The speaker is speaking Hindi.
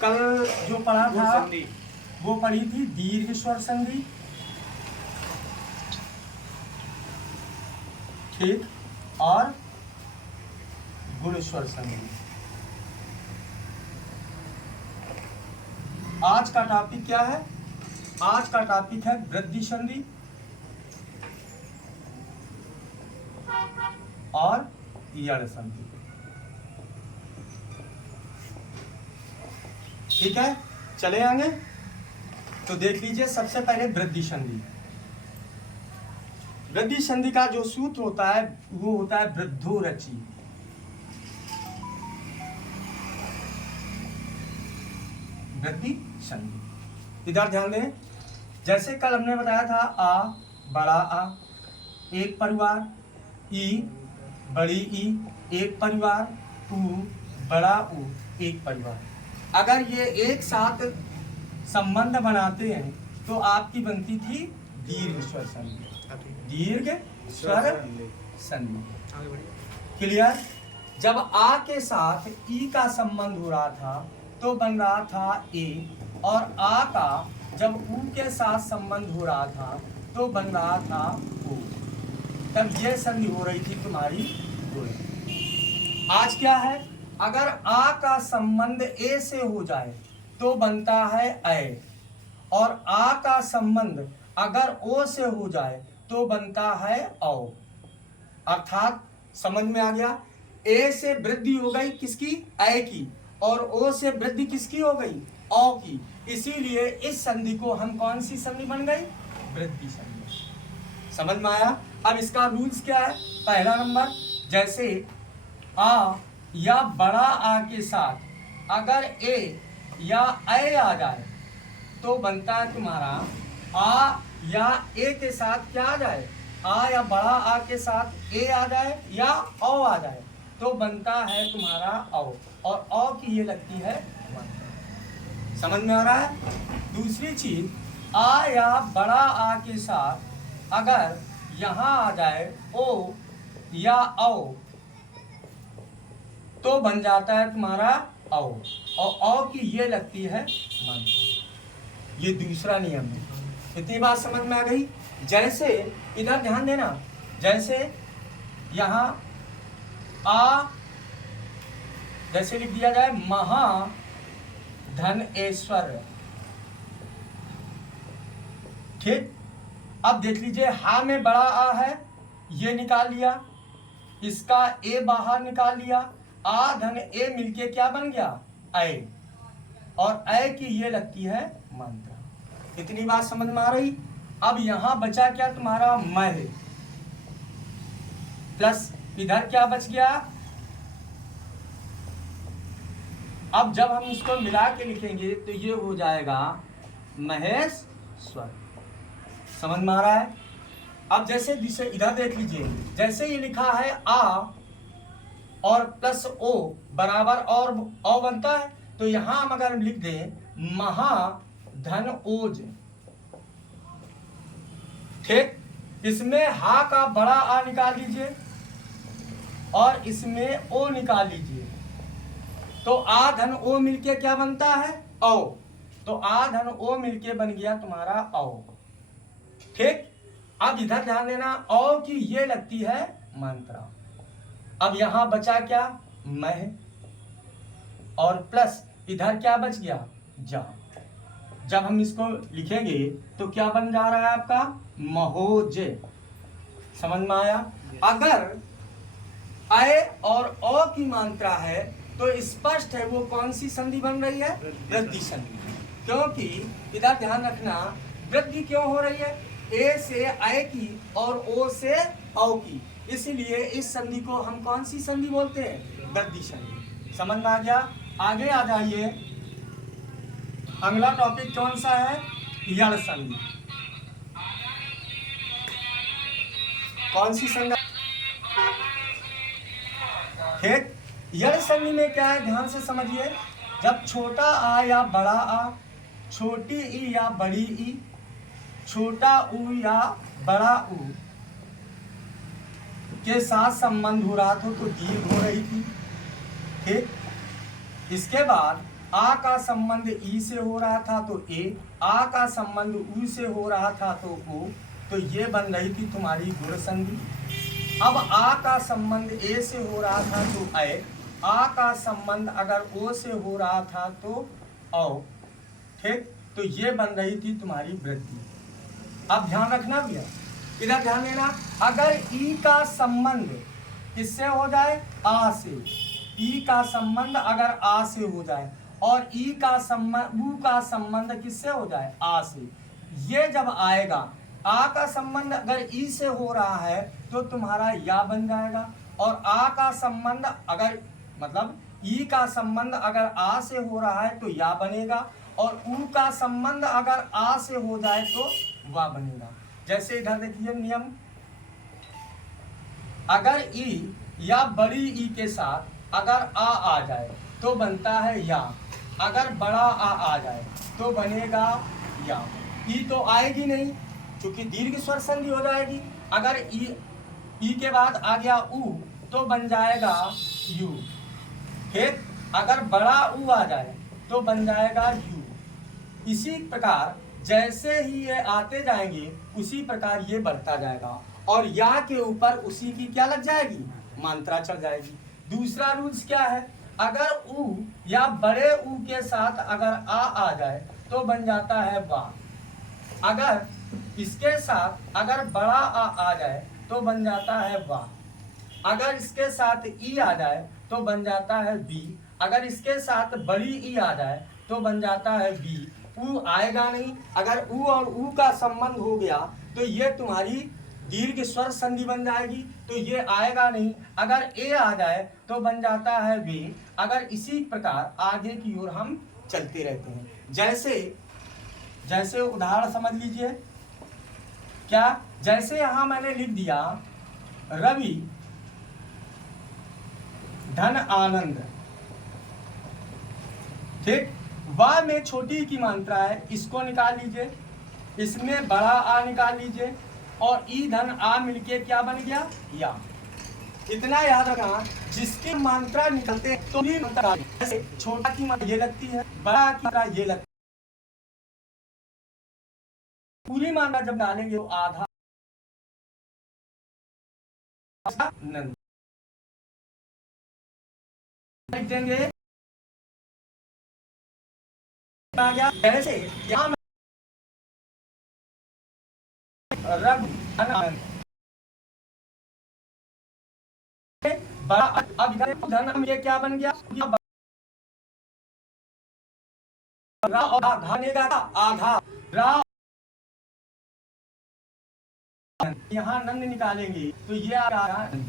कल जो पढ़ा था वो पढ़ी थी दीर्घ स्वर संधि, ठीक, और गुण स्वर संधि। आज का टॉपिक क्या है? आज का टॉपिक है वृद्धि संधि और यण संधि। ठीक है, चले आगे। तो देख लीजिए सबसे पहले वृद्धि संधि। वृद्धि संधि का जो सूत्र होता है वो होता है वृद्धो रचि। वृद्धि संधि, इधर ध्यान दें। जैसे कल हमने बताया था आ बड़ा आ एक परिवार, ई बड़ी ई एक परिवार, ऊ बड़ा ऊ एक परिवार। अगर ये एक साथ संबंध बनाते हैं तो आपकी बनती थी दीर्घ स्वर संधि। दीर्घ स्वर संधि, क्लियर। जब आ के साथ ई का संबंध हो रहा था तो बन रहा था ए, और आ का जब ऊ के साथ संबंध हो रहा था तो बन रहा था ऊ। तब ये संधि हो रही थी तुम्हारी गुण। आज क्या है? अगर आ का संबंध ए से हो जाए तो बनता है ऐ, और आ का संबंध अगर ओ से हो जाए तो बनता है औ। अर्थात समझ में आ गया? ए से वृद्धि हो गई किसकी? ऐ की, और ओ से वृद्धि किसकी हो गई? औ की। इसीलिए इस संधि को हम कौन सी संधि बन गई? वृद्धि संधि। समझ में आया? अब इसका रूल्स क्या है? पहला नंबर, जैसे आ या बड़ा आ के साथ अगर ए या ऐ आ जाए तो बनता है तुम्हारा आ या ए के साथ क्या आ जाए? आ या बड़ा आ के साथ ए आ जाए या औ आ जाए तो बनता है तुम्हारा औ, और औ की ये लगती है मंत्र। समझ में आ रहा है? दूसरी चीज, आ या बड़ा आ के साथ अगर यहां आ जाए ओ या औ तो बन जाता है तुम्हारा औ, और औ की ये लगती है मंत्र। ये दूसरा नियम है। इतनी बात समझ में आ गई? जैसे इधर ध्यान देना, जैसे यहां आ जैसे लिख दिया जाए महा धनेश्वर, ठीक। अब देख लीजिए हा में बड़ा आ है, ये निकाल लिया, इसका ए बाहर निकाल लिया, आ धन ए मिलके क्या बन गया? ऐ, और ऐ की ये लगती है मंत्र। इतनी बात समझ में आ रही? अब यहां बचा क्या तुम्हारा? मह, प्लस इधर क्या बच गया? अब जब हम इसको मिला के लिखेंगे तो ये हो जाएगा महेश्वर। समझ में आ रहा है? अब जैसे इधर देख लीजिए, जैसे ये लिखा है आ और प्लस ओ बराबर और औ बनता है, तो यहां हम अगर लिख दें महा धन ओज, ठीक। इसमें हा का बड़ा आ निकाल लीजिए और इसमें ओ निकाल लीजिए, तो आ धन ओ मिलके क्या बनता है? औ। तो आ धन ओ मिलके बन गया तुम्हारा औ, ठीक। अब इधर ध्यान देना, औ की ये लगती है मंत्रा। अब यहां बचा क्या? मह, और प्लस इधर क्या बच गया? जा। जब हम इसको लिखेंगे तो क्या बन जा रहा है आपका? महोज। समझ में आया? अगर ऐ और औ की मात्रा है तो स्पष्ट है वो कौन सी संधि बन रही है? वृद्धि संधि। क्योंकि इधर ध्यान रखना, वृद्धि क्यों हो रही है? ए से ऐ की और ओ से औ की, इसलिए इस संधि को हम कौन सी संधि बोलते हैं? वृद्धि संधि। समझ में आ गया? आगे आ जाइए, अगला टॉपिक कौन सा है? यण संधि। कौन सी संधि? ठीक। यण संधि में क्या है? ध्यान से समझिए। जब छोटा आ या बड़ा आ, छोटी ई या बड़ी ई, छोटा ऊ या बड़ा ऊ के साथ संबंध हो रहा था तो दीर्घ हो रही थी, ठीक। इसके बाद आ का संबंध ई से हो रहा था तो ए, आ का संबंध ऊ से हो रहा था तो ओ, तो ये बन रही थी तुम्हारी गुण संधि। अब आ का संबंध ए से हो रहा था तो ऐ, आ का संबंध अगर ओ से हो रहा था तो औ, ठीक, तो ये बन रही थी तुम्हारी वृद्धि। अब ध्यान रखना भैया, इधर ध्यान देना, अगर ई का संबंध किससे हो जाए, आ से, ई का संबंध अगर आ से हो जाए और ई का संबंध, ऊ का संबंध किससे हो जाए, आ से, ये जब आएगा, आ का संबंध अगर ई से हो रहा है तो तुम्हारा या बन जाएगा, और आ का संबंध अगर, मतलब ई का संबंध अगर आ से हो रहा है तो या बनेगा, और ऊ का संबंध अगर आ से हो जाए तो वा बनेगा। जैसे इधर देखिए नियम, अगर ई या बड़ी ई के साथ अगर आ जाए तो बनता है या, अगर बड़ा आ जाए तो बनेगा या। ई तो आएगी नहीं क्योंकि दीर्घ स्वर संधि हो जाएगी। अगर ई के बाद आ गया ऊ तो बन जाएगा यू, ठीक। अगर बड़ा ऊ आ जाए तो बन जाएगा यू। इसी प्रकार जैसे ही ये आते जाएंगे उसी प्रकार ये बढ़ता जाएगा, और या के ऊपर उसी की क्या लग जाएगी, मात्रा चढ़ जाएगी। दूसरा रूल्स क्या है, अगर ऊ या बड़े ऊ के साथ अगर आ जाए तो बन जाता है वा, अगर इसके साथ अगर बड़ा आ जाए तो बन जाता है वा, अगर इसके साथ ई आ जाए तो बन जाता है बी, अगर इसके साथ बड़ी ई आ जाए तो बन जाता है बी। ऊ आएगा नहीं, अगर ऊ और ऊ का संबंध हो गया तो ये तुम्हारी दीर्घ स्वर संधि बन जाएगी, तो ये आएगा नहीं। अगर ए आ जाए तो बन जाता है वे, अगर इसी प्रकार आगे की ओर हम चलते रहते हैं। जैसे जैसे उदाहरण समझ लीजिए, क्या, जैसे यहां मैंने लिख दिया रवि धन आनंद, ठीक। वा में छोटी की मात्रा है, इसको निकाल लीजिए, इसमें बड़ा आ निकाल लीजिए, और ई धन आ मिलके क्या बन गया, या। इतना याद रखना, जिसकी मात्रा निकलते तो भी मात्रा, जैसे छोटा की मात्रा ये लगती है, बड़ा की मात्रा ये लगती है, पूरी मात्रा जब डालेंगे तो आधा नंद लिख देंगे। ऐसे यहाँ रब बड़ा, अब इधर धन ये क्या बन गया, आधा रा, यहाँ नंद निकालेंगे तो ये आ रहा है।